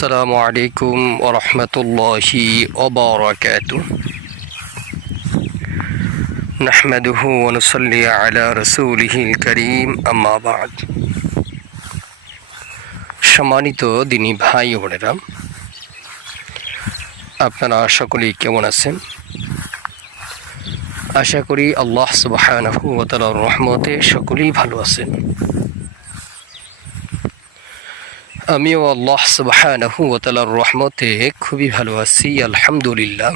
আসসালামু আলাইকুম ওয়া রাহমাতুল্লাহি ওয়া বারাকাতুহু নাহমাদুহু ওয়া নুসাল্লি আলা রাসূলিহিল কারীম আম্মা বা'দ। সম্মানিত দিনী ভাই ও বোনেরা, আপনারা সকলেই কেমন আছেন? আশা করি আল্লাহ সুবহানাহু ওয়া তাআলার রহমতে সকলেই ভালো আছেন। আমিও আল্লাহ সুবহানাহু ওয়া তাআলার রহমতে খুবই ভালো আছি, আলহামদুলিল্লাহ।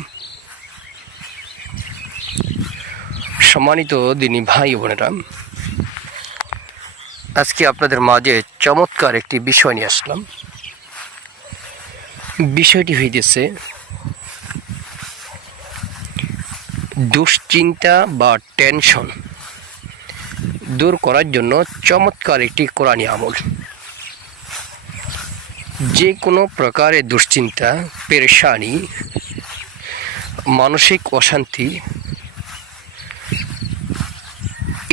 সম্মানিত দিনী ভাই বোনেরা, আজকে আপনাদের মাঝে চমৎকার একটি বিষয় নিয়ে আসলাম। বিষয়টি হইতেছে দুশ্চিন্তা বা টেনশন দূর করার জন্য চমৎকার একটি কোরআনী আমল। যে কোনো প্রকারের দুশ্চিন্তা, পেরেশানি, মানসিক অশান্তি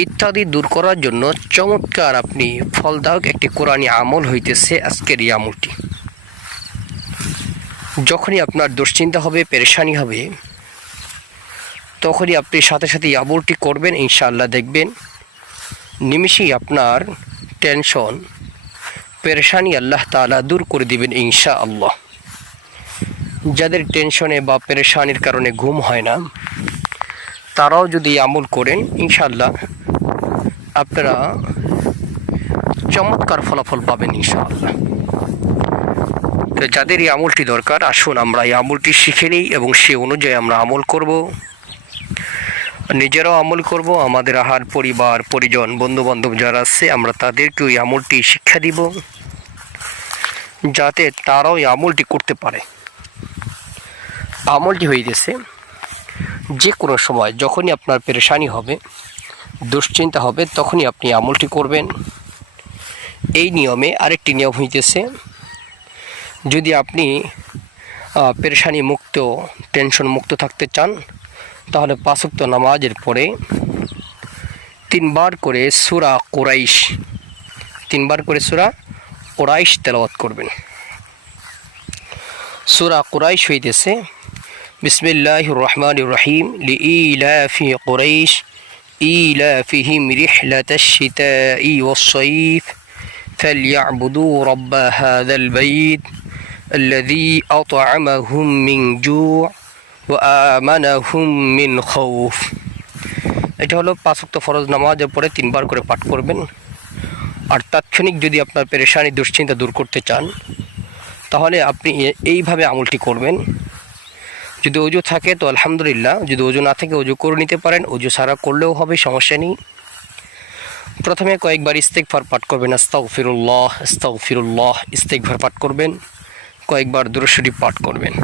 ইত্যাদি দূর করার জন্য চমৎকার আপনি ফলদায়ক একটি কোরআনী আমল হইতেছে আজকের এই আমলটি। যখনই আপনার দুশ্চিন্তা হবে, পেরেশানি হবে, তখনই আপনি সাথে সাথে এই আমলটি করবেন, ইনশাআল্লাহ দেখবেন নিমিষেই আপনার টেনশন, পেরেশানি আল্লাহ তাআলা দূর করে দিবেন ইনশাআল্লাহ। যাদের টেনশনে বা পেরেশানির কারণে ঘুম হয় না, তারাও যদি আমল করেন, ইনশাআল্লাহ আপনারা চমৎকার ফলাফল পাবেন ইনশাআল্লাহ। তো যাদের এই আমলটি দরকার, আসুন আমরা এই আমলটি শিখে নিই এবং সে অনুযায়ী আমরা আমল করব, নিজেরাও আমল করব, আমাদের আহার পরিবার পরিজন বন্ধুবান্ধব যারা আছে আমরা তাদেরকেও এই আমলটি শিক্ষা দিব, যাতে তারাও এই আমলটি করতে পারে। আমলটি হইতেছে, যে কোনো সময় যখনই আপনার পেরেশানি হবে, দুশ্চিন্তা হবে, তখনই আপনি আমলটি করবেন। এই নিয়মে আরেকটি নিয়ম হইতেছে, যদি আপনি পেরেশানি মুক্ত, টেনশন মুক্ত থাকতে চান, তাহলে 5 ওয়াক্ত নামাজের পরে 3 বার করে সূরা কুরাইশ, 3 বার করে সূরা কুরাইশ তেলাওয়াত করবেন। সূরা কুরাইশ হইতেছে বিসমিল্লাহির রহমানির রহিম লিইলাফি কুরাইশ ইলাফিহিম রিহলাতাশ শিতাই ওয়াস সাইফ ফালইয়াবুদু রাব্ব হাযাল বাইত আল্লাযী আত'আমাহুম মিন জু' ওয়া আমানাহুম মিন খাউফ। এটা হলো 5 ওয়াক্ত ফরজ নামাজের পরে 3 বার করে পাঠ করবেন। আর তাৎক্ষণিক যদি আপনার পেরেশানি, দুশ্চিন্তা দূর করতে চান, তাহলে আপনি এইভাবে আমলটি করবেন। যদি ওযু থাকে তো আলহামদুলিল্লাহ, যদি ওযু না থাকে ওযু করে নিতে পারেন, ওযু ছাড়া করলেও হবে, সমস্যা নেই। প্রথমে কয়েকবার ইস্তিগফার পাঠ করবেন, আস্তাগফিরুল্লাহ আস্তাগফিরুল্লাহ ইস্তিগফার পাঠ করবেন, কয়েকবার দুরূদ শরীফ পাঠ করবেন।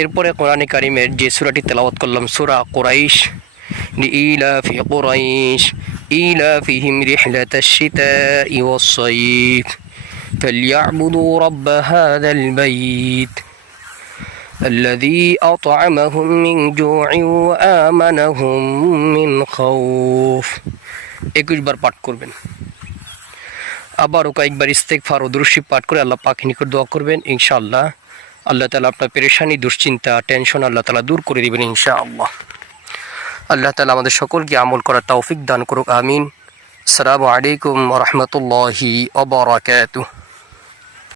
এরপরে কোরআনে কারিমের যে সূরাটি তেলাওয়াত করলাম, সূরা কুরাইশ, লিইলাফি কুরাইশ ইলাফিহিম রিহলাতাশ শিতাই ওয়াস সাইফ ফালইয়াবুদু রাব্ব হাযাল বাইত আল্লাযী আত'আমাহুম মিন জু'ইন ওয়া আমানাহুম মিন খাউফ। 21 বার পাঠ করবেন। আবারও কয়েকবার ইস্তিগফার ও দুরূদ শরীফ পাঠ করে আল্লাহ পাকের নিকট দোয়া করবেন, ইনশাআল্লাহ আল্লাহ তাআলা আপনার পেরেশানি, দুশ্চিন্তা, টেনশন আল্লাহ তাআলা দূর করে দিবেন ইনশাআল্লাহ। আল্লাহ তাআলা আমাদের সকলকে আমল করার তৌফিক দান করুক, আমিন। আসসালামু আলাইকুম ওয়া রাহমাতুল্লাহি ওয়া বারাকাতুহু।